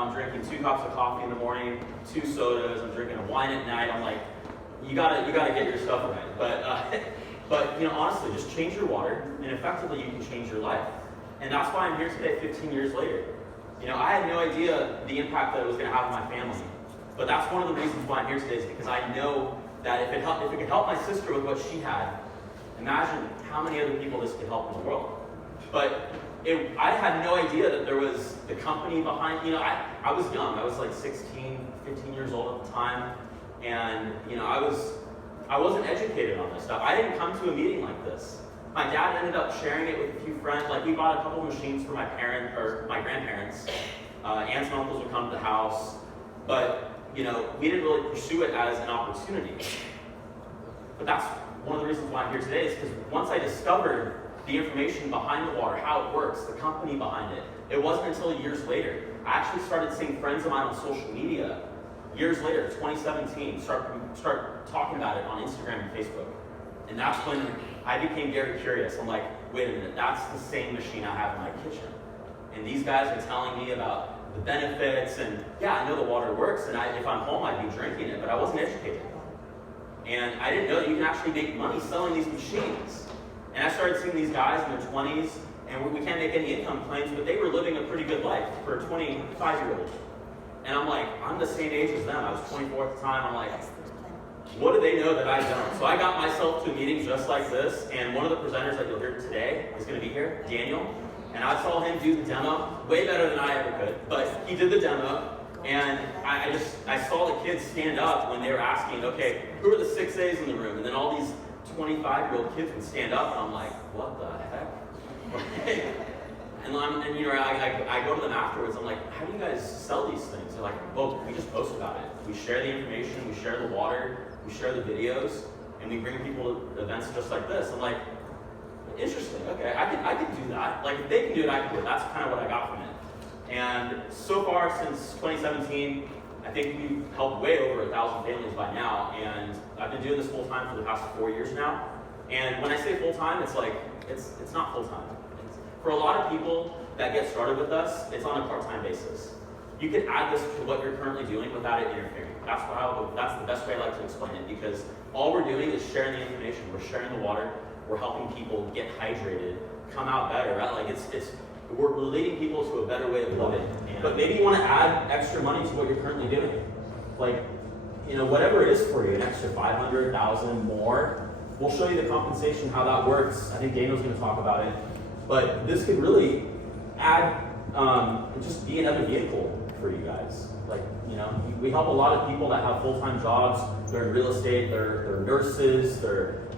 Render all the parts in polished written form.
I'm drinking 2 cups of coffee in the morning, 2 sodas, I'm drinking a wine at night. I'm like, you gotta get your stuff right. But honestly, just change your water, and effectively you can change your life. And that's why I'm here today, 15 years later. I had no idea the impact that it was going to have on my family. But that's one of the reasons why I'm here today, is because I know that if it could help my sister with what she had, imagine how many other people this could help in the world. But I had no idea that there was the company behind. I was young. I was like 16, 15 years old at the time, and I wasn't educated on this stuff. I didn't come to a meeting like this. My dad ended up sharing it with a few friends. Like, we bought a couple machines for my grandparents. Aunts and uncles would come to the house, but we didn't really pursue it as an opportunity. But that's one of the reasons why I'm here today, is because once I discovered the information behind the water, how it works, the company behind it, it wasn't until years later. I actually started seeing friends of mine on social media years later, 2017, start talking about it on Instagram and Facebook. And that's when I became very curious. I'm like, wait a minute, that's the same machine I have in my kitchen. And these guys are telling me about the benefits, and yeah, I know the water works, and if I'm home, I'd be drinking it, but I wasn't educated. And I didn't know that you can actually make money selling these machines. And I started seeing these guys in their 20s, and we can't make any income claims, but they were living a pretty good life for a 25-year-old. And I'm like, I'm the same age as them. I was 24 at the time. I'm like, what do they know that I don't? So I got myself to a meeting just like this, and one of the presenters that you'll hear today is going to be here, Daniel. And I saw him do the demo, way better than I ever could, but he did the demo, and I saw the kids stand up when they were asking, okay, who are the 6As in the room? And then all these 25-year-old kids would stand up, and I'm like, what the heck? And I go to them afterwards, I'm like, how do you guys sell these things? They're like, well, we just post about it. We share the information, we share the water, we share the videos, and we bring people to events just like this. I'm like, interesting, okay, I could do that. Like, if they can do it, I can do it. That's kind of what I got from it. And so far, since 2017, I think we've helped way over 1,000 families by now, and I've been doing this full time for the past 4 years now. And when I say full time, it's like, it's not full time. For a lot of people that get started with us, it's on a part-time basis. You can add this to what you're currently doing without it interfering. That's the best way I like to explain it, because all we're doing is sharing the information. We're sharing the water. We're helping people get hydrated, come out better, right? Like we're leading people to a better way of living. But maybe you want to add extra money to what you're currently doing. Like, whatever it is for you, an extra 500, 1,000 more. We'll show you the compensation, how that works. I think Daniel's going to talk about it. But this could really add, just be another vehicle for you guys. Like, we help a lot of people that have full-time jobs. They're in real estate, they're nurses, they're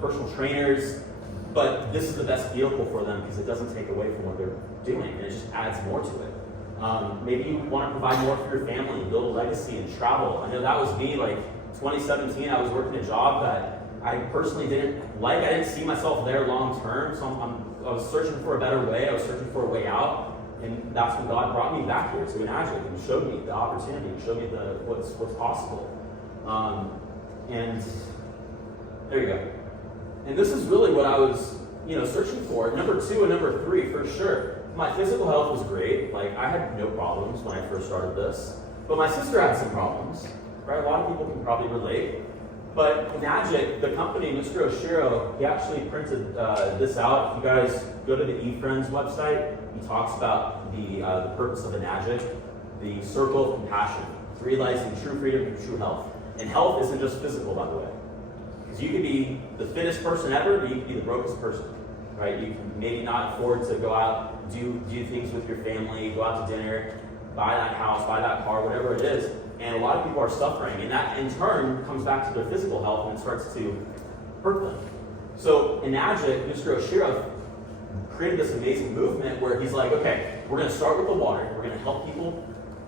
personal trainers. But this is the best vehicle for them because it doesn't take away from what they're doing, and it just adds more to it. Maybe you want to provide more for your family, build a legacy, and travel. I know that was me. Like 2017, I was working a job that I personally didn't like. I didn't see myself there long term, so I was searching for a better way. I was searching for a way out, and that's when God brought me back here to Enagic and showed me the opportunity, and showed me what's possible. And there you go. And this is really what I was, searching for. Number 2 and number 3, for sure. My physical health was great. Like, I had no problems when I first started this. But my sister had some problems, right? A lot of people can probably relate. But Enagic, the company, Mr. Oshiro, he actually printed this out. If you guys go to the eFriends website, he talks about the purpose of Enagic, the circle of compassion, realizing true freedom and true health. And health isn't just physical, by the way. Because you can be the fittest person ever, but you can be the brokest person, right? You can maybe not afford to go out, do things with your family, go out to dinner, buy that house, buy that car, whatever it is. And a lot of people are suffering, and that in turn comes back to their physical health and starts to hurt them. So Enagic, Mr. Oshiro, created this amazing movement where he's like, okay, we're going to start with the water. We're going to help people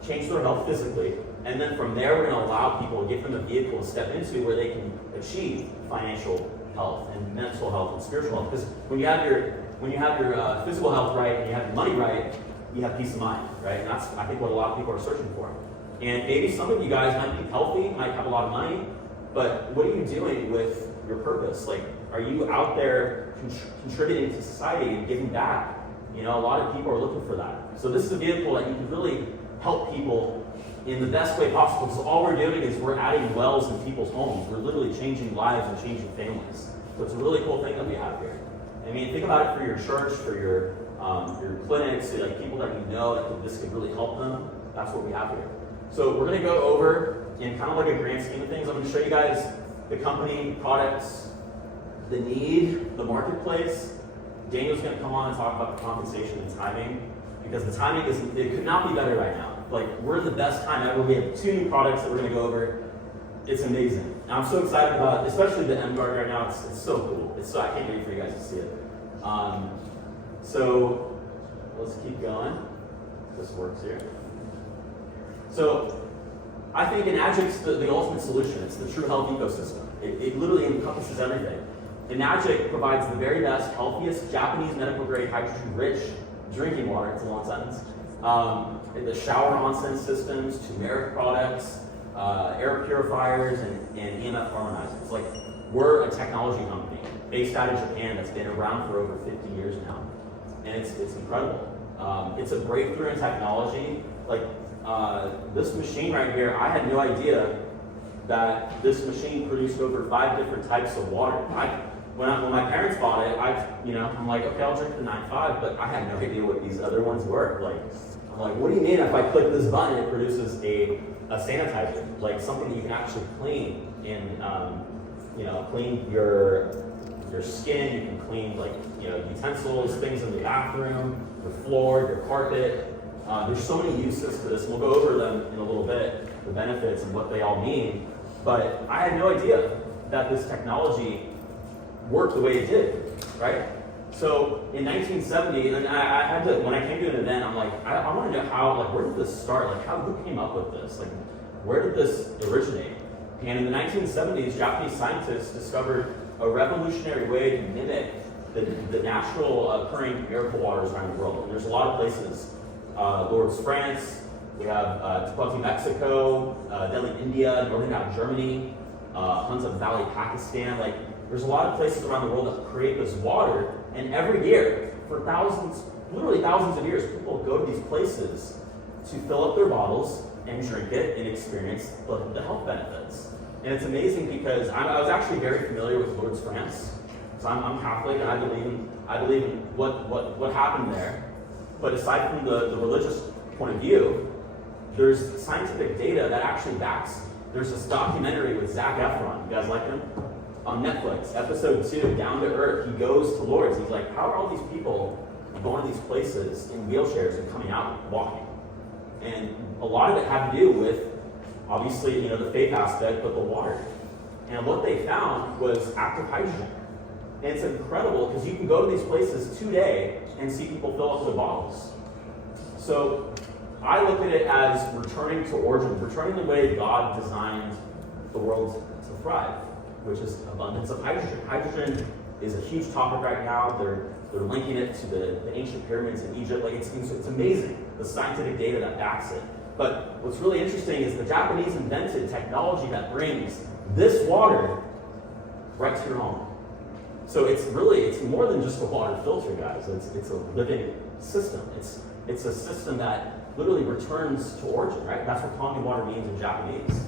change their health physically. And then from there, we're going to allow people, give them a vehicle to step into where they can achieve financial health and mental health and spiritual health. Because when you have your physical health right and you have your money right, you have peace of mind, right? And that's, I think, what a lot of people are searching for. And maybe some of you guys might be healthy, might have a lot of money, but what are you doing with your purpose? Like, are you out there contributing to society and giving back? A lot of people are looking for that. So this is a vehicle that you can really help people in the best way possible. So all we're doing is we're adding wells in people's homes. We're literally changing lives and changing families. So it's a really cool thing that we have here. I mean, think about it for your church, for your clinics, like people that you know that this could really help them. That's what we have here. So we're going to go over in kind of like a grand scheme of things. I'm going to show you guys the company, products, the need, the marketplace. Daniel's going to come on and talk about the compensation and timing, because the timing it could not be better right now. Like, we're in the best time ever. We have 2 new products that we're going to go over. It's amazing. And I'm so excited about it, especially the M Guard right now. It's so cool. I can't wait for you guys to see it. So let's keep going. This works here. So I think Enagic the ultimate solution. It's the true health ecosystem. It literally encompasses everything. Enagic provides the very best, healthiest Japanese medical grade hydrogen-rich drinking water. It's a long sentence. The shower onsen systems, turmeric products, air purifiers, and EMF harmonizers. Like, we're a technology company based out of Japan that's been around for over 50 years now, and it's incredible. It's a breakthrough in technology. Like, this machine right here, I had no idea that this machine produced over 5 different types of water. When my parents bought it, I'm like, okay, I'll drink the 9.5, but I had no idea what these other ones were. Like, I'm like, what do you mean if I click this button, it produces a sanitizer, like something that you can actually clean and clean your skin. You can clean utensils, things in the bathroom, your floor, your carpet. There's so many uses for this, and we'll go over them in a little bit, the benefits and what they all mean. But I had no idea that this technology worked the way it did, right? So in 1970, and I had to, when I came to an event, I'm like, I want to know how, like, where did this start? Like, who came up with this? Like, where did this originate? And in the 1970s, Japanese scientists discovered a revolutionary way to mimic the natural occurring miracle waters around the world. And there's a lot of places. Lourdes, France, we have Tupati, Mexico, Delhi, India, Northern Ghana, Germany, Hunza Valley, Pakistan. Like, there's a lot of places around the world that create this water, and every year, for literally thousands of years, people go to these places to fill up their bottles and drink it and experience the health benefits. And it's amazing because I was actually very familiar with Lourdes, France. So I'm Catholic, and I believe in what happened there. But aside from the religious point of view, there's scientific data that actually backs. There's this documentary with Zac Efron. You guys like him? On Netflix, episode 2, Down to Earth. He goes to Lourdes. He's like, how are all these people going to these places in wheelchairs and coming out walking? And a lot of it had to do with, obviously, the faith aspect, but the water. And what they found was active hydrogen. And it's incredible because you can go to these places today and see people fill up their bottles. So I look at it as returning to origin, returning the way God designed the world to thrive, which is abundance of hydrogen. Hydrogen is a huge topic right now. They're linking it to the ancient pyramids in Egypt. Like, it's amazing, the scientific data that backs it. But what's really interesting is the Japanese invented technology that brings this water right to your home. So it's more than just a water filter, guys. It's a living system. It's a system that literally returns to origin, right? That's what Kangen water means in Japanese.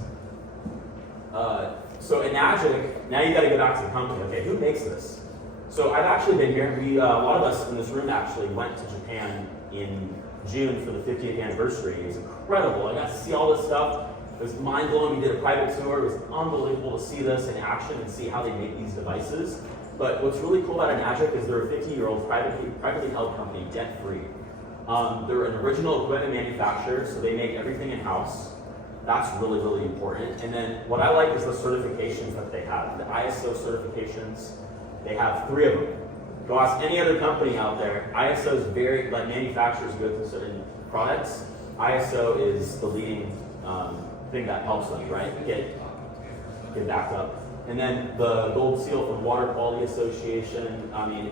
So Enagic, now you got to go back to the company. Okay, who makes this? So I've actually been here. A lot of us in this room actually went to Japan in June for the 50th anniversary. It was incredible. I got to see all this stuff. It was mind-blowing. We did a private tour. It was unbelievable to see this in action and see how they make these devices. But what's really cool about Enagic is they're a 50-year-old privately held company, debt-free. They're an original equipment manufacturer, so they make everything in-house. That's really, really important. And then what I like is the certifications that they have. The ISO certifications, they have 3 of them. Go ask any other company out there. ISO is very, like, manufacturers go through certain products. ISO is the leading thing that helps them, right? Get backed up. And then the gold seal from Water Quality Association. I mean,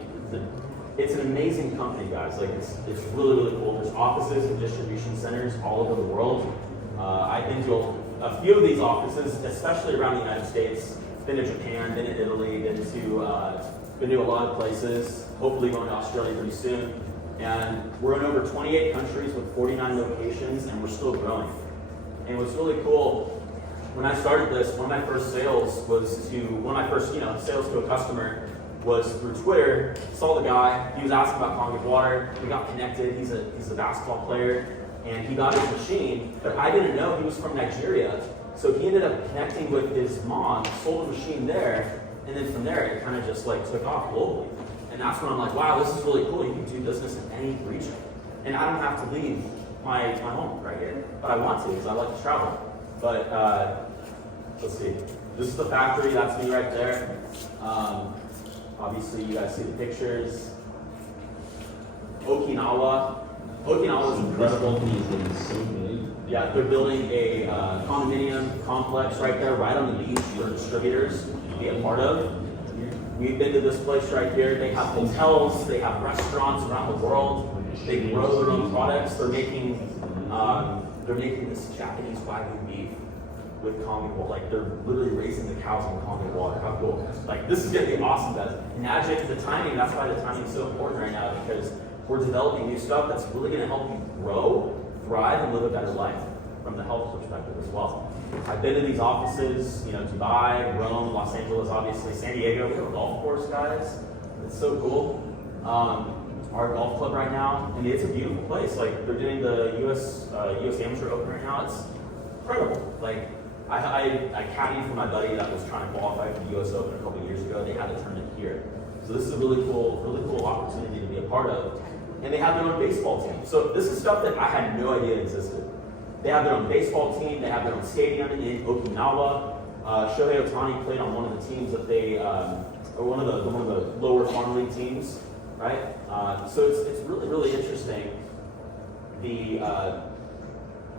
it's an amazing company, guys. Like, it's really, really cool. There's offices and distribution centers all over the world. I've been to a few of these offices, especially around the United States. Been to Japan, been to Italy, been to a lot of places. Hopefully going to Australia pretty soon. And we're in over 28 countries with 49 locations, and we're still growing. And what's really cool, when I started this, one of my first sales was to, sales to a customer was through Twitter. Saw the guy, he was asking about Kangen water. We got connected. He's a basketball player, and he got his machine, but I didn't know he was from Nigeria. So he ended up connecting with his mom, sold a machine there, and then from there it kind of just like took off globally. And that's when I'm like, wow, this is really cool. You can do business in any region, and I don't have to leave my home right here, but I want to because I like to travel. But let's see. This is the factory. That's me right there. Obviously, you guys see the pictures. Okinawa. Okinawa is incredible. Yeah, they're building a condominium complex right there, right on the beach for distributors to be a part of. We've been to this place right here. They have hotels, they have restaurants around the world. They grow their own products. They're making this Japanese Wagyu beef with Kangen water. Like they're literally raising the cows in Kangen water. How cool! Like this is gonna be awesome, guys. Imagine the timing. That's why the timing is so important right now, because we're developing new stuff that's really gonna help you grow, thrive, and live a better life from the health perspective as well. I've been to these offices, Dubai, Rome, Los Angeles, obviously, San Diego. We have a golf course, guys. It's so cool. Our golf club right now, and it's a beautiful place. Like they're doing the U.S. Amateur Open right now. It's incredible. Like I caddied for my buddy that was trying to qualify for the U.S. Open a couple of years ago. They had a tournament here, so this is a really cool opportunity to be a part of. And they have their own baseball team. So this is stuff that I had no idea existed. They have their own baseball team. They have their own stadium in Okinawa. Shohei Ohtani played on one of the teams that they, or one of the lower farm league teams, right? So it's really interesting.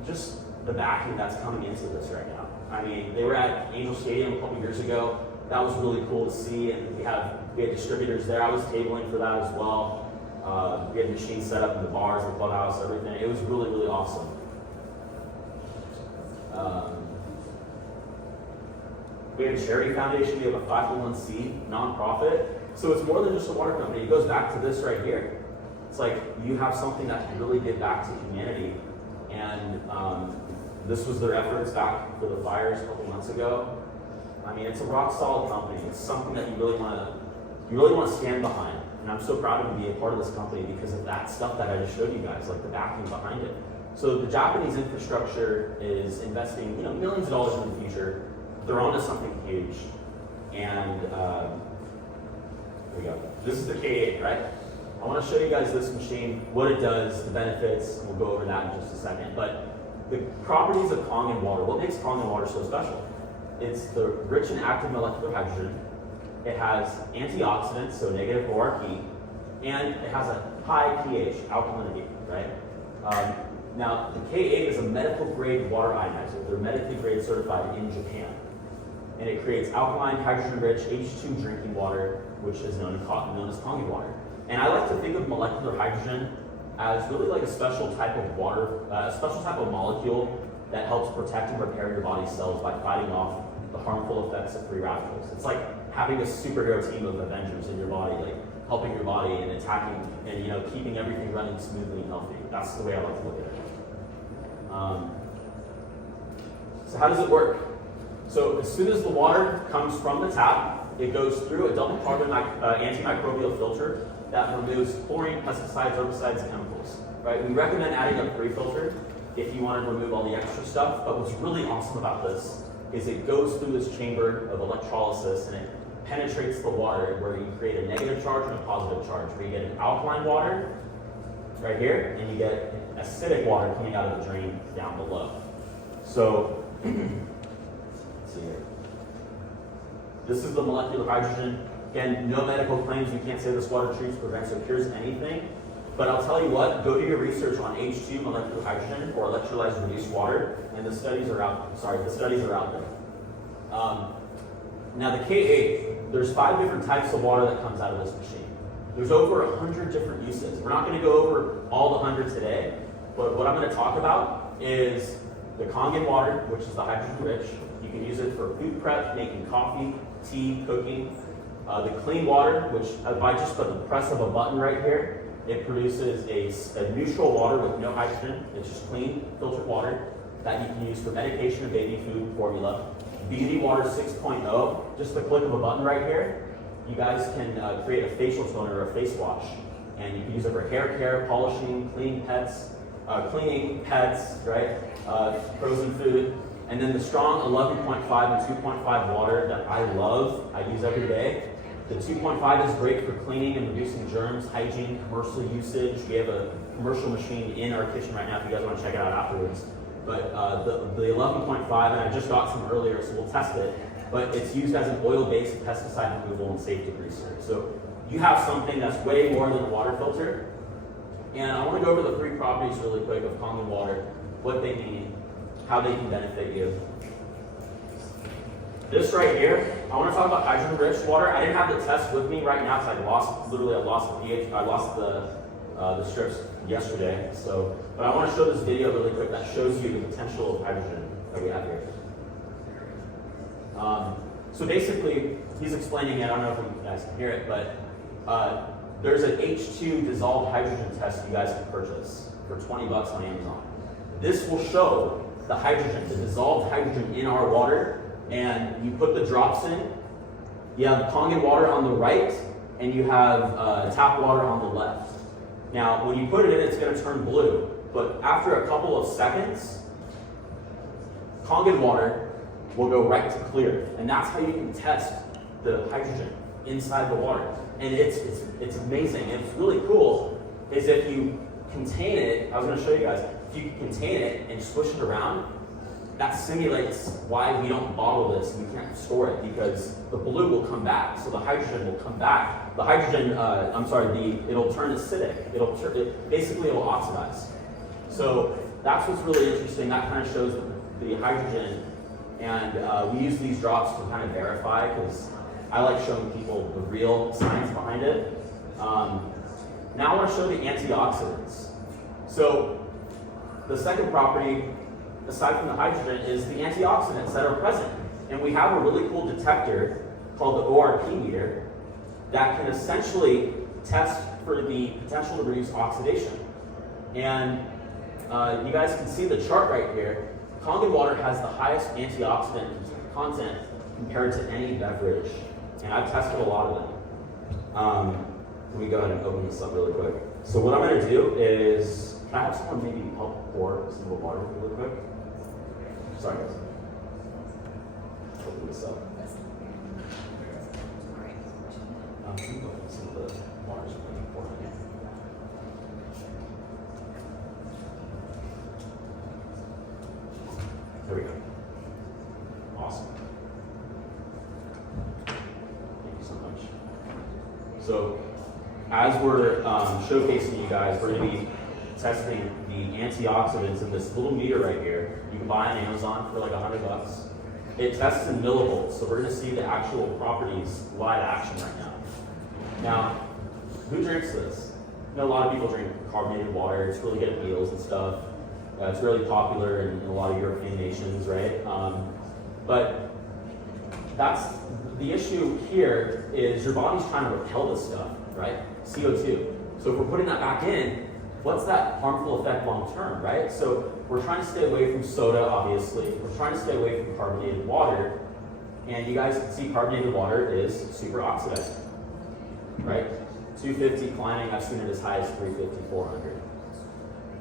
Just the backing that's coming into this right now. I mean, they were at Angel Stadium a couple years ago. That was really cool to see, and we had distributors there. I was tabling for that as well. We had machines set up in the bars, the clubhouse, everything. It was really awesome. We have a charity foundation. We have a 501c nonprofit. So it's more than just a water company. It goes back to this right here. It's like you have something that can really give back to humanity. And this was their efforts back for the fires a couple months ago. I mean, it's a rock solid company. It's something that you really want to stand behind. And I'm so proud to be a part of this company because of that stuff that I just showed you guys, like the backing behind it. So the Japanese infrastructure is investing, millions of dollars in the future. They're onto something huge. And here we go. This is the K8, right? I want to show you guys this machine, what it does, the benefits. We'll go over that in just a second. But the properties of Kangen water, what makes Kangen water so special? It's the rich and active molecular hydrogen. It has antioxidants, so negative ORP, and it has a high pH, alkalinity, right? Now, the K8 is a medical grade water ionizer. They're medically grade certified in Japan. And it creates alkaline, hydrogen-rich H2 drinking water, which is known as Kangen water. And I like to think of molecular hydrogen as really like a special type of water, a special type of molecule that helps protect and repair your body's cells by fighting off the harmful effects of free radicals. It's like having a superhero team of Avengers in your body, like helping your body and attacking and keeping everything running smoothly and healthy. That's the way I like to look at it. So how does it work? So as soon as the water comes from the tap, it goes through a double carbon antimicrobial filter that removes chlorine, pesticides, herbicides, and chemicals. Right? We recommend adding a pre-filter if you want to remove all the extra stuff. But what's really awesome about this is it goes through this chamber of electrolysis and it penetrates the water where you create a negative charge and a positive charge, where you get an alkaline water right here and you get acidic water coming out of the drain down below. So, let's see here. This is the molecular hydrogen. Again, no medical claims. You can't say this water treats, prevents, or cures anything. But I'll tell you what, go do your research on H2 molecular hydrogen or electrolyzed reduced water, and the studies are out there. Now the K8, there's 5 different types of water that comes out of this machine. There's over 100 different uses. We're not going to go over all the 100 today, but what I'm going to talk about is the Kangen water, which is the hydrogen rich. You can use it for food prep, making coffee, tea, cooking. The clean water, which by just the press of a button right here, It produces a neutral water with no hydrogen. It's just clean, filtered water that you can use for medication and baby food and formula. Beauty Water 6.0, just the click of a button right here, you guys can create a facial toner or a face wash. And you can use it for hair care, polishing, cleaning pets, right? Frozen food. And then the strong 11.5 and 2.5 water that I love, I use every day. The 2.5 is great for cleaning and reducing germs, hygiene, commercial usage. We have a commercial machine in our kitchen right now if you guys want to check it out afterwards. But the 11.5, and I just got some earlier, so we'll test it. But it's used as an oil-based pesticide removal and safe degreaser. So you have something that's way more than a water filter. And I want to go over the 3 properties really quick of Kangen water, what they mean, how they can benefit you. This right here, I want to talk about hydrogen-rich water. I didn't have the test with me right now because I lost the pH. I lost the strips yesterday. So, but I want to show this video really quick that shows you the potential of hydrogen that we have here. So basically, he's explaining it. I don't know if you guys can hear it, but there's an H2 dissolved hydrogen test you guys can purchase for $20 on Amazon. This will show the hydrogen, the dissolved hydrogen in our water, and you put the drops in. You have Kangen water on the right, and you have tap water on the left. Now, when you put it in, it's going to turn blue, but after a couple of seconds, Kangen water will go right to clear, and that's how you can test the hydrogen inside the water. And it's amazing. And what's really cool is if you contain it, I was going to show you guys, if you contain it and squish it around, that simulates why we don't bottle this and we can't store it, because the blue will come back, so the hydrogen will come back. The hydrogen, it'll turn acidic. Basically it'll oxidize. So that's what's really interesting. That kind of shows the hydrogen, and we use these drops to kind of verify, because I like showing people the real science behind it. Now I want to show the antioxidants. So the second property, aside from the hydrogen, is the antioxidants that are present. And we have a really cool detector called the ORP meter that can essentially test for the potential to reduce oxidation. And you guys can see the chart right here. Kangen water has the highest antioxidant content compared to any beverage. And I've tested a lot of them. Let me go ahead and open this up really quick. So what I'm going to do is, can I have someone maybe help pour some of the water really quick? Sorry guys. Open this up. Can you open some of the water so we can pour it in? There we go. Awesome. Thank you so much. So, as we're showcasing you guys, we're going to be testing the antioxidants in this little meter right here. You can buy on Amazon for like $100. It tests in millivolts, so we're going to see the actual properties live action right now. Now, who drinks this? I know a lot of people drink carbonated water. It's really good at meals and stuff. It's really popular in a lot of European nations, right? But that's the issue here is your body's trying to repel this stuff, right? CO2. So if we're putting that back in, what's that harmful effect long term, right? So we're trying to stay away from soda, obviously. We're trying to stay away from carbonated water. And you guys can see carbonated water is super oxidizing, right? 250 climbing, I've seen it as high as 350, 400.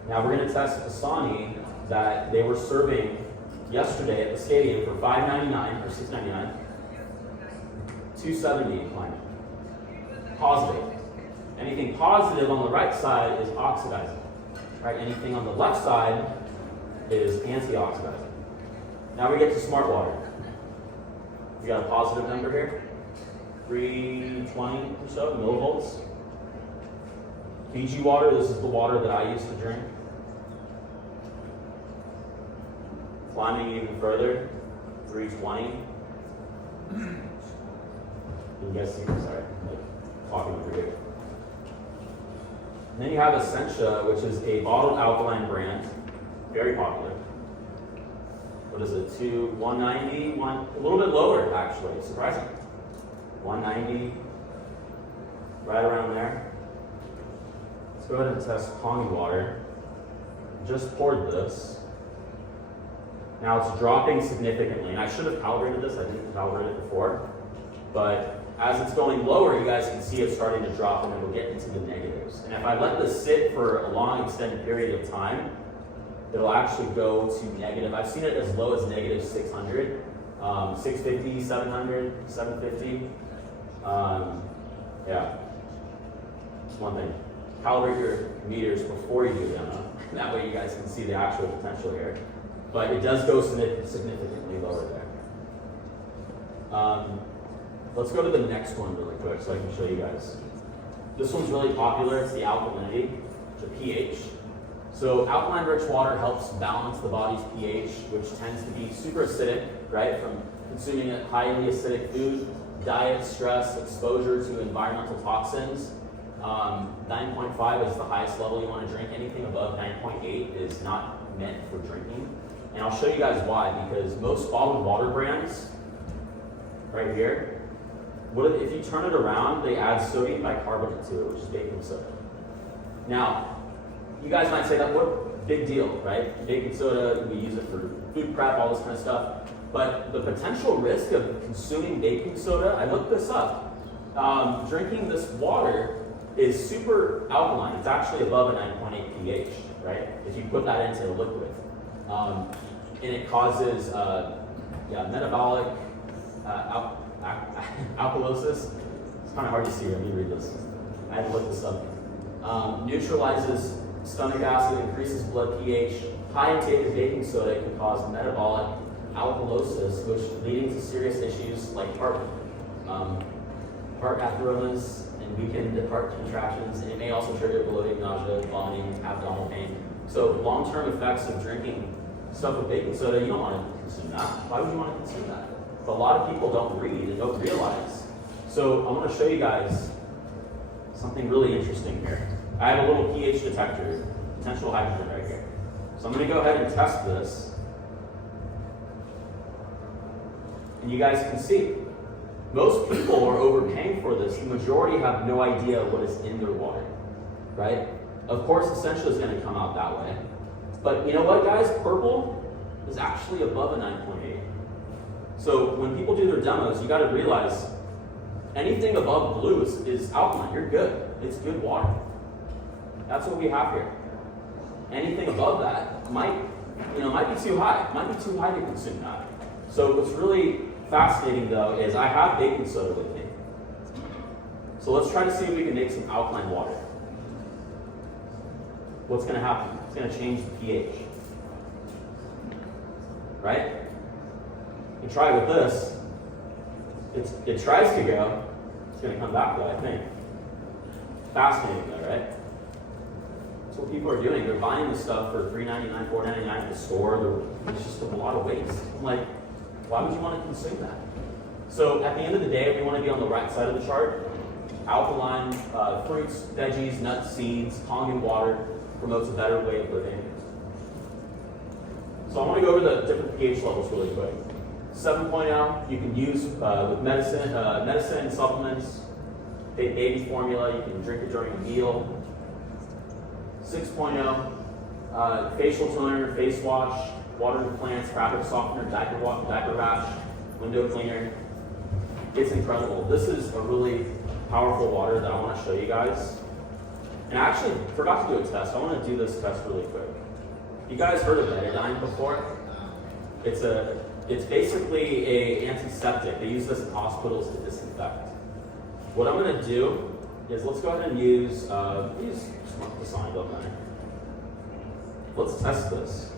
Now we're going to test Asani that they were serving yesterday at the stadium for $5.99 or $6.99, 270 climbing. Positive. Anything positive on the right side is oxidizing, right? Anything on the left side is antioxidizing. Now we get to smart water. We got a positive number here, 320 or so millivolts. Fiji water, this is the water that I used to drink. Climbing even further, 320. You guys see, sorry, I'm talking over here. And then you have Essentia, which is a bottled alkaline brand, very popular. What is it, 190, a little bit lower actually, surprising. 190, right around there. Let's go ahead and test Kangen water. Just poured this. Now it's dropping significantly, and I should have calibrated this. I didn't calibrate it before, but as it's going lower, you guys can see it starting to drop, and it'll get into the negatives. And if I let this sit for a long, extended period of time, it'll actually go to negative. I've seen it as low as negative 600, 650, 700, 750. Yeah, just one thing. Calibrate your meters before you do the demo. That way you guys can see the actual potential here. But it does go significantly lower there. Let's go to the next one really quick so I can show you guys. This one's really popular. It's the alkalinity, the pH. So alkaline-rich water helps balance the body's pH, which tends to be super acidic, right? From consuming a highly acidic food, diet, stress, exposure to environmental toxins. 9.5 is the highest level you want to drink. Anything above 9.8 is not meant for drinking. And I'll show you guys why, because most bottled water brands, right here, if you turn it around, they add sodium bicarbonate to it, which is baking soda. Now, you guys might say that, what big deal, right? Baking soda, we use it for food prep, all this kind of stuff. But the potential risk of consuming baking soda, I looked this up. Drinking this water is super alkaline. It's actually above a 9.8 pH, right? If you put that into a liquid. And it causes metabolic alkalosis. It's kind of hard to see. Let me read this. I had to look this up. Neutralizes stomach acid, increases blood pH. High intake of baking soda can cause metabolic alkalosis, which leading to serious issues like heart atheroma and weakened heart contractions, and it may also trigger bloating, nausea, vomiting, abdominal pain. So long-term effects of drinking stuff with baking soda, you don't want to consume that. Why would you want to consume that? But a lot of people don't read and don't realize. So I want to show you guys something really interesting here. I have a little pH detector, potential hydrogen right here. So I'm going to go ahead and test this. And you guys can see, most people are overpaying for this. The majority have no idea what is in their water, right? Of course, Essential is going to come out that way. But you know what, guys? Purple is actually above a 9.8. So when people do their demos, you got to realize anything above blue is alkaline. You're good. It's good water. That's what we have here. Anything above that might be too high. Might be too high to consume that. So what's really fascinating though is I have baking soda with me. So let's try to see if we can make some alkaline water. What's going to happen? It's going to change the pH. Right? You try it with this. It tries to go. It's going to come back though, I think. Fascinating though, right? That's what people are doing. They're buying this stuff for $3.99, $4.99 at the store. It's just a lot of waste. I'm like, why would you want to consume that? So at the end of the day, we want to be on the right side of the chart. Alkaline fruits, veggies, nuts, seeds, Kangen water promotes a better way of living. So I want to go over the different pH levels really quick. 7.0 you can use with medicine, supplements, baby formula. You can drink it during a meal. 6.0 facial toner, face wash, water plants, fabric softener, diaper rash, window cleaner. It's incredible. This is a really powerful water that I want to show you guys. And I actually forgot to do a test. I want to do this test really quick. You guys heard of betadine before? It's basically an antiseptic. They use this in hospitals to disinfect. What I'm going to do is let's go ahead and use the sign up there. Let's test this.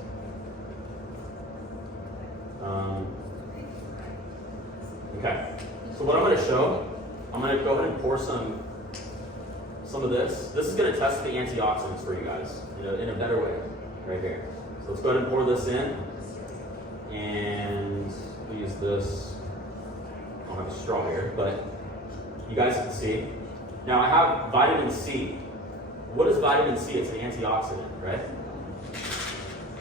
Okay, so what I'm going to show, I'm going to go ahead and pour some of this. This is going to test the antioxidants for you guys in a better way, right here. So let's go ahead and pour this in, and we use this. I don't have a straw here, but you guys can see. Now I have vitamin C. What is vitamin C? It's an antioxidant, right?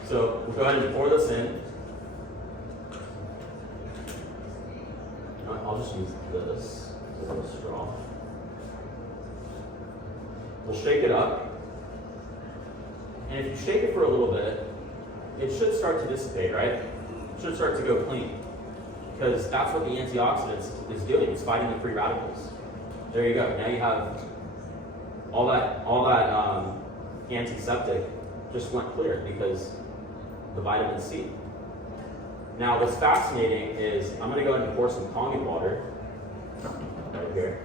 So we'll go ahead and pour this in. I'll just use this as a straw. We'll shake it up. And if you shake it for a little bit, it should start to dissipate, right? It should start to go clean. Because that's what the antioxidants is doing. It's fighting the free radicals. There you go. Now you have all that antiseptic just went clear because the vitamin C. Now what's fascinating is I'm going to go ahead and pour some Kangen water right here.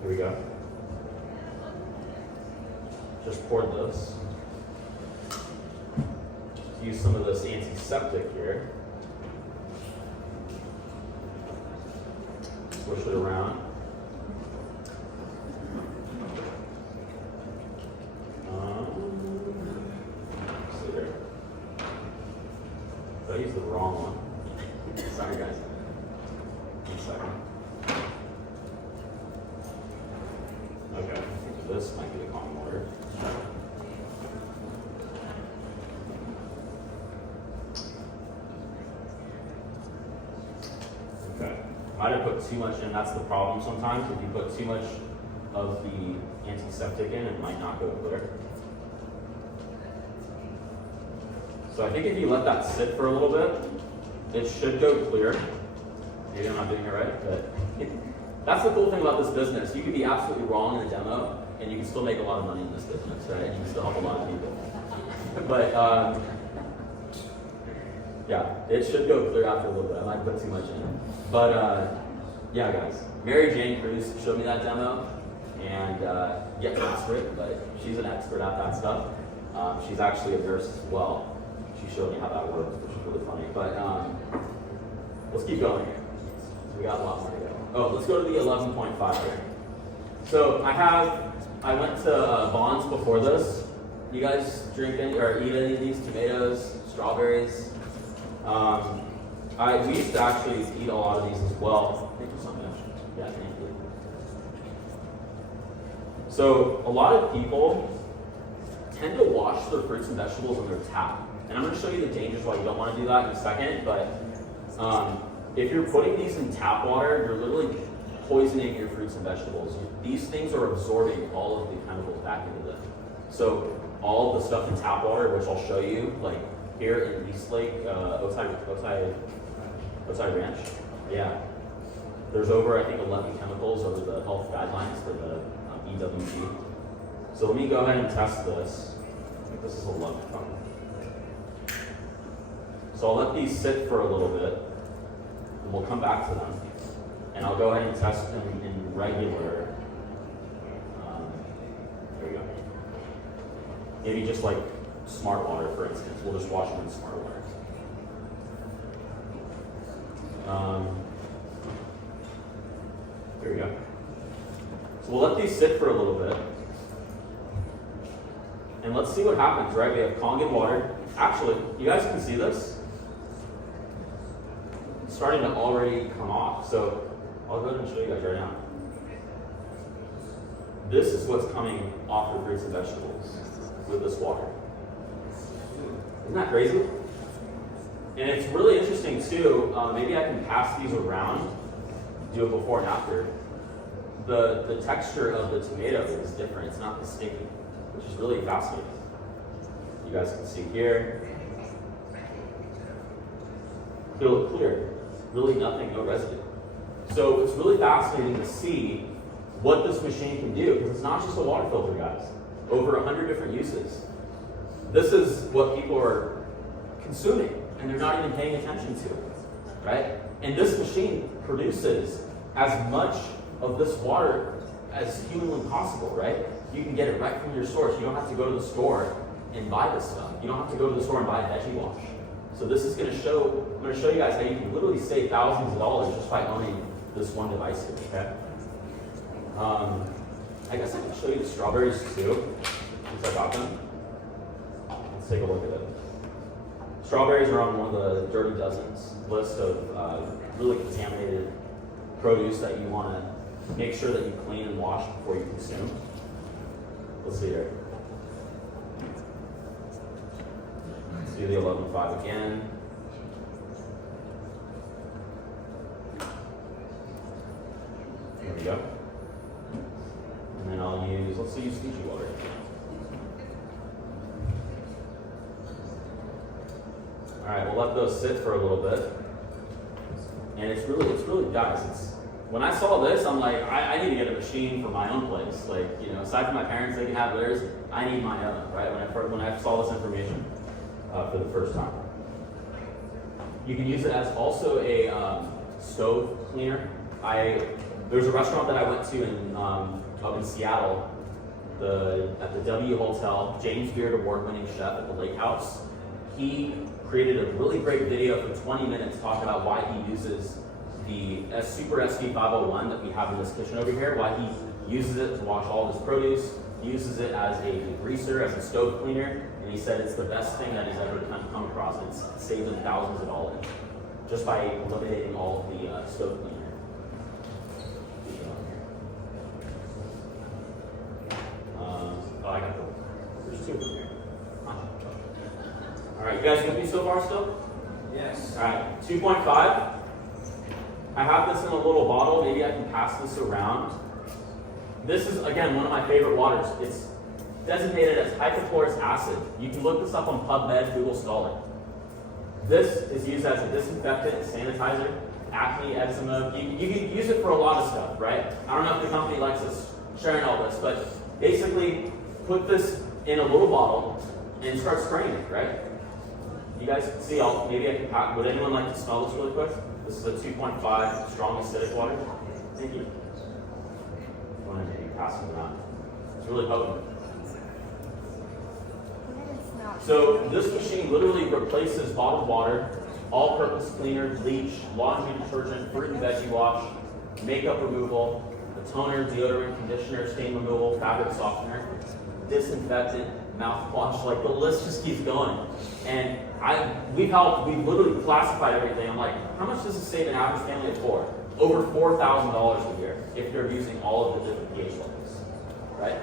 Here we go. Just poured this. Use some of this antiseptic here. Swish it around. See there. Did I use the wrong one? Sorry, guys. 1 second. Okay, I think this might be the common water. Okay. Might have put too much in. That's the problem sometimes. If you put too much of the antiseptic in, it might not go clear. So I think if you let that sit for a little bit, it should go clear. Maybe I'm not doing it right, but that's the cool thing about this business. You can be absolutely wrong in a demo, and you can still make a lot of money in this business, right? And you can still help a lot of people. But yeah, it should go clear after a little bit. I might put too much in. But yeah, guys, Mary Jane Cruz showed me that demo, and yet master it, but she's an expert at that stuff. She's actually a nurse as well. She showed me how that works, which is really funny. But let's keep going here. We got a lot more to go. Oh, let's go to the 11.5 here. So I went to Vons before this. You guys drink any or eat any of these tomatoes, strawberries? We used to actually eat a lot of these as well. Thank you so much. Yeah, thank you. So a lot of people tend to wash their fruits and vegetables on their tap. And I'm going to show you the dangers why you don't want to do that in a second, but if you're putting these in tap water, you're literally poisoning your fruits and vegetables. These things are absorbing all of the chemicals back into them. So all of the stuff in tap water, which I'll show you, like here in East Lake, Otay Ranch, yeah, there's over, I think, 11 chemicals over the health guidelines for the EWG. So let me go ahead and test this. I think this is 11. So I'll let these sit for a little bit, and we'll come back to them. And I'll go ahead and test them in regular, there we go. Maybe just like smart water, for instance. We'll just wash them in smart water. There we go. So we'll let these sit for a little bit. And let's see what happens, right? We have Kangen water. Actually, you guys can see this. It's starting to already come off. So I'll go ahead and show you guys right now. This is what's coming off the fruits and vegetables with this water. Isn't that crazy? And it's really interesting too. Maybe I can pass these around, do it before and after. The texture of the tomato is different. It's not as sticky, which is really fascinating. You guys can see here. Feel it clear. Really nothing, no residue. So it's really fascinating to see what this machine can do, because it's not just a water filter, guys. Over 100 different uses. This is what people are consuming, and they're not even paying attention to, right? And this machine produces as much of this water as humanly possible, right? You can get it right from your source. You don't have to go to the store and buy this stuff. You don't have to go to the store and buy a veggie wash. So this is going to show, I'm going to show you guys how you can literally save thousands of dollars just by owning this one device here, okay? I guess I can show you the strawberries too, since I got them. Let's take a look at it. Strawberries are on one of the Dirty Dozens list of really contaminated produce that you want to make sure that you clean and wash before you consume. Let's see here. Let's do the 11.5 again. There we go. And then I'll use, let's do use Fiji water. All right, we'll let those sit for a little bit. And it's really, guys, when I saw this, I'm like, I need to get a machine for my own place. Like, you know, aside from my parents, they can have theirs, I need my own, right? When I saw this information for the first time. You can use it as also a stove cleaner. There's a restaurant that I went to up in Seattle, at the W Hotel. James Beard award-winning chef at the Lake House. He created a really great video for 20 minutes talking about why he uses the Super SV501 that we have in this kitchen over here, why he uses it to wash all of his produce. He uses it as a degreaser, as a stove cleaner, and he said it's the best thing that he's ever come across. It saves him thousands of dollars just by eliminating all of the stove cleaner. I got there's two here. All right, you guys with me so far still? Yes. All right, 2.5. I have this in a little bottle. Maybe I can pass this around. This is, again, one of my favorite waters. It's designated as hypochlorous acid. You can look this up on PubMed, Google Scholar. This is used as a disinfectant, sanitizer, acne, eczema. You can use it for a lot of stuff, right? I don't know if the company likes us sharing all this, but basically put this in a little bottle and start spraying it, right? You guys can see, maybe I can pass. Would anyone like to smell this really quick? This is a 2.5 strong acidic water. Thank you. I want to maybe pass it around. It's really potent. So this machine literally replaces bottled water, all-purpose cleaner, bleach, laundry detergent, fruit and veggie wash, makeup removal, a toner, deodorant, conditioner, stain removal, fabric softener, disinfectant, mouthwash, like the list just keeps going. And we've literally classified everything. I'm like, how much does it save an average family of four? Over $4,000 a year if you're using all of the different pH levels, right?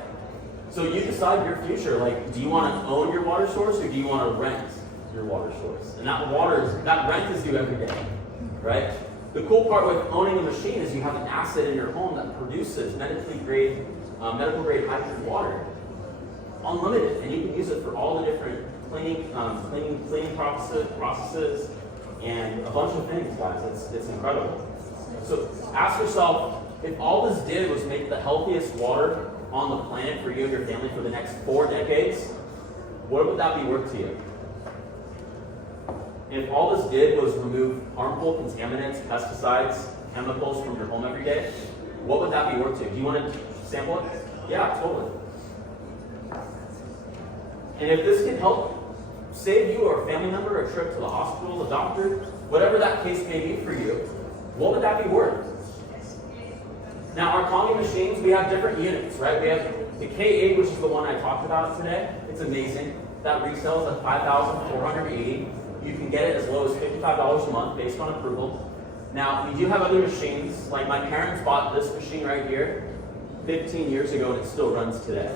So you decide your future, like, do you want to own your water source or do you want to rent your water source? And that rent is due every day, right? The cool part with owning a machine is you have an asset in your home that produces medical grade hydrogen water, unlimited, and you can use it for all the different cleaning processes and a bunch of things, guys. It's incredible. So ask yourself, if all this did was make the healthiest water on the planet for you and your family for the next 4 decades, what would that be worth to you? And if all this did was remove harmful contaminants, pesticides, chemicals from your home every day, what would that be worth to you? Do you want to sample it? Yeah, totally. And if this can help save you or a family member a trip to the hospital, the doctor, whatever that case may be for you, what would that be worth? Now, our Kangen machines, we have different units, right? We have the K8, which is the one I talked about today. It's amazing. That retails at $5,480. You can get it as low as $55 a month based on approval. Now, we do have other machines, like my parents bought this machine right here 15 years ago, and it still runs today.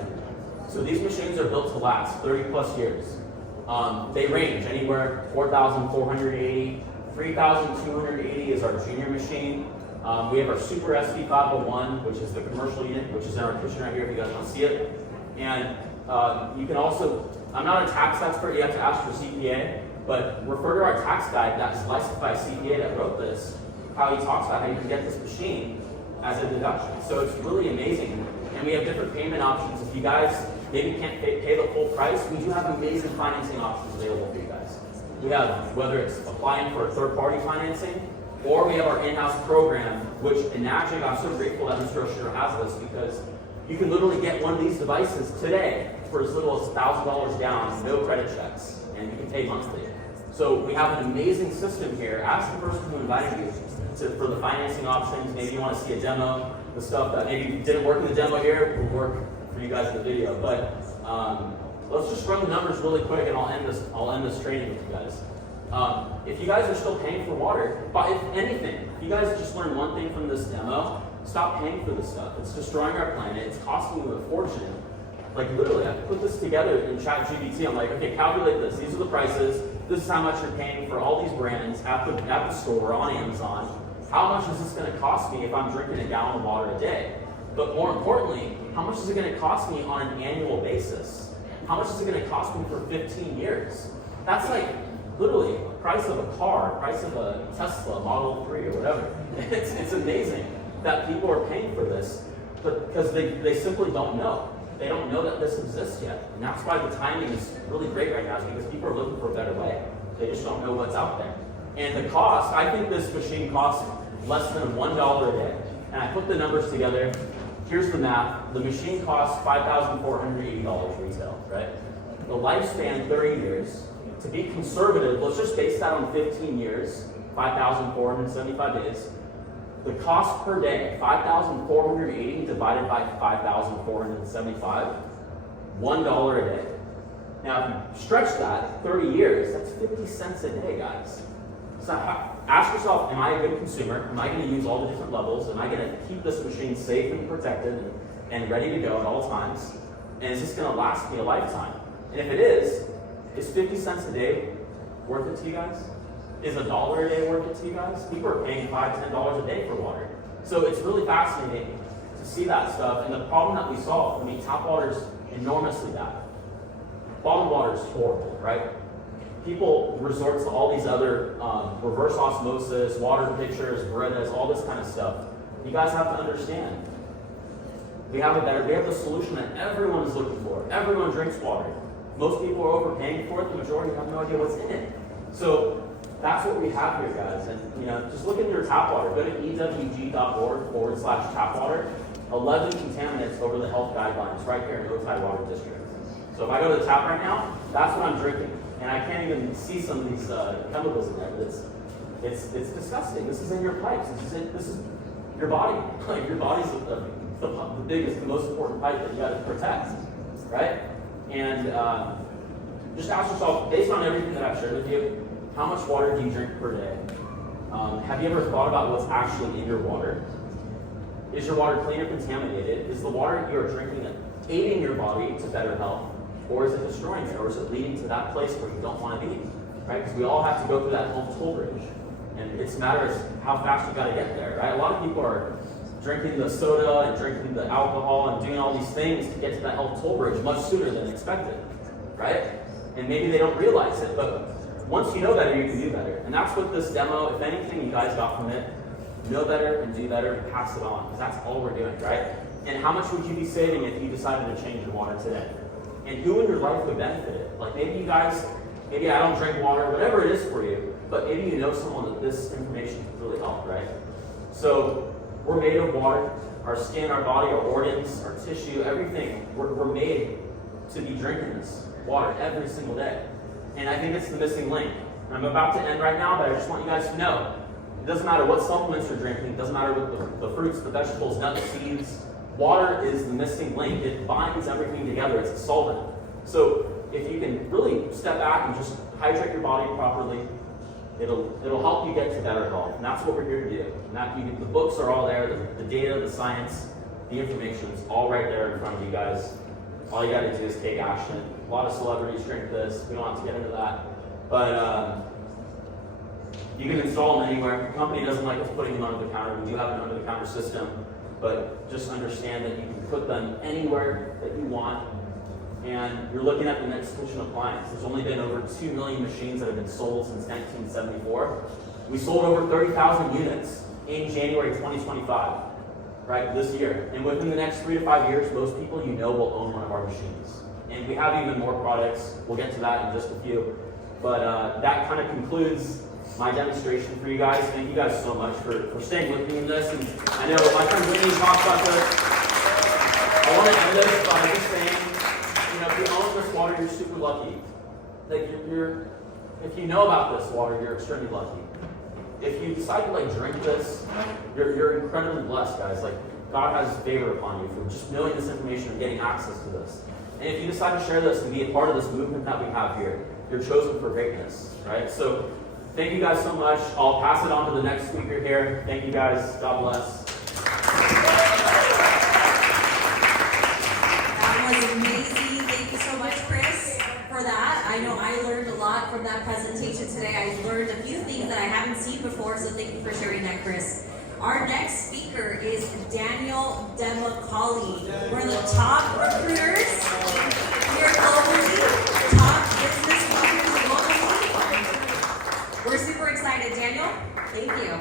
So these machines are built to last 30 plus years. They range anywhere $4,480, $3,280 is our junior machine. We have our Super SV501, which is the commercial unit, which is in our kitchen right here if you guys want to see it. And you can also, I'm not a tax expert, you have to ask for CPA, but refer to our tax guide that's licensed by CPA that wrote this, how he talks about how you can get this machine as a deduction. So it's really amazing. And we have different payment options. If you guys maybe can't pay the full price, we do have amazing financing options available for you guys. We have, whether it's applying for third-party financing, or we have our in-house program, which, and actually I'm so grateful that Mr. O'Shea has this, because you can literally get one of these devices today for as little as $1,000 down, no credit checks, and you can pay monthly. So we have an amazing system here. Ask the person who invited you for the financing options. Maybe you want to see a demo, the stuff that maybe didn't work in the demo here will work for you guys in the video. But let's just run the numbers really quick, and I'll end this training with you guys. If you guys are still paying for water, but if anything, if you guys just learned one thing from this demo, stop paying for this stuff. It's destroying our planet. It's costing you a fortune. Like literally, I put this together in ChatGPT. I'm like, okay, calculate this. These are the prices. This is how much you're paying for all these brands at the store on Amazon. How much is this going to cost me if I'm drinking a gallon of water a day? But more importantly, how much is it going to cost me on an annual basis? How much is it going to cost me for 15 years? That's like literally the price of a car, price of a Tesla Model 3 or whatever. It's amazing that people are paying for this, but because they simply don't know. They don't know that this exists yet. And that's why the timing is really great right now, is because people are looking for a better way. They just don't know what's out there. And the cost, I think this machine costs less than $1 a day. And I put the numbers together. Here's the math. The machine costs $5,480 retail, right? The lifespan, 30 years. To be conservative, let's just base that on 15 years, 5,475 days. The cost per day, 5,480 divided by 5,475, $1 a day. Now, if you stretch that 30 years, that's 50 cents a day, guys. So ask yourself, am I a good consumer? Am I going to use all the different levels? Am I going to keep this machine safe and protected and ready to go at all times? And is this going to last me a lifetime? And if it is 50 cents a day worth it to you guys? Is $1 a day worth it to you guys? People are paying $5, $10 a day for water. So it's really fascinating to see that stuff. And the problem that we solve, I mean, tap water is enormously bad. Bottled water is horrible, right? People resort to all these other reverse osmosis, water pitchers, Berettas, all this kind of stuff. You guys have to understand. We have the solution that everyone is looking for. Everyone drinks water. Most people are overpaying for it. The majority have no idea what's in it. So that's what we have here, guys. And just look into your tap water. Go to ewg.org/tap water. 11 contaminants over the health guidelines right here in Otay Water District. So if I go to the tap right now, that's what I'm drinking. And I can't even see some of these chemicals in there. But it's disgusting. This is in your pipes. This is your body. Like, your body's the biggest, the most important pipe that you got to protect, right? And just ask yourself, based on everything that I've shared with you, how much water do you drink per day? Have you ever thought about what's actually in your water? Is your water clean or contaminated? Is the water you are drinking aiding your body to better health? Or is it destroying it? Or is it leading to that place where you don't want to be? Right? Because we all have to go through that home toll bridge. And it's a matter of how fast you got to get there, right? A lot of people are drinking the soda and drinking the alcohol and doing all these things to get to that health toll bridge much sooner than expected, right? And maybe they don't realize it, but once you know better, you can do better. And that's what this demo, if anything you guys got from it, know better and do better and pass it on, because that's all we're doing, right? And how much would you be saving if you decided to change your water today? And who in your life would benefit it? Like maybe I don't drink water, whatever it is for you, but maybe you know someone that this information could really help, right? So we're made of water. Our skin, our body, our organs, our tissue, everything, we're made to be drinking this water every single day. And I think it's the missing link. And I'm about to end right now, but I just want you guys to know, it doesn't matter what supplements you're drinking, it doesn't matter what the fruits, the vegetables, nuts, seeds, water is the missing link. It binds everything together. It's a solvent. So if you can really step back and just hydrate your body properly, it'll help you get to better health. And that's what we're here to do. And the books are all there, the data, the science, the information is all right there in front of you guys. All you got to do is take action. A lot of celebrities drink this. We don't have to get into that. But you can install them anywhere. The company doesn't like us putting them under the counter. We do have an under the counter system. But just understand that you can put them anywhere that you want. And you're looking at the next kitchen appliance. There's only been over 2 million machines that have been sold since 1974. We sold over 30,000 units in January 2025, right, this year. And within the next 3 to 5 years, most people will own one of our machines. And we have even more products. We'll get to that in just a few. But that kind of concludes my demonstration for you guys. Thank you guys so much for staying with me in this. And I know my friend Whitney talked about this. I want to end this by just saying, if you own this water, you're super lucky. Like if you know about this water, you're extremely lucky. If you decide to drink this, you're incredibly blessed, guys. Like God has favor upon you for just knowing this information and getting access to this. And if you decide to share this and be a part of this movement that we have here, you're chosen for greatness, right? So thank you guys so much. I'll pass it on to the next speaker here. Thank you guys. God bless. That was amazing. Thank you so much, Chris, for that. I know I learned a lot from that presentation today. I learned a few things that I haven't seen before, so thank you for sharing that, Chris. Our next speaker is Daniel Demacali. One of the top recruiters here globally, top business leaders globally. We're super excited, Daniel. Thank you.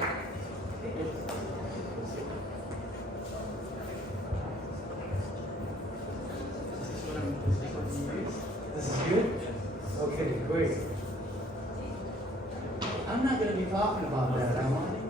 This is good? Okay, great. I'm not going to be talking about that, am I?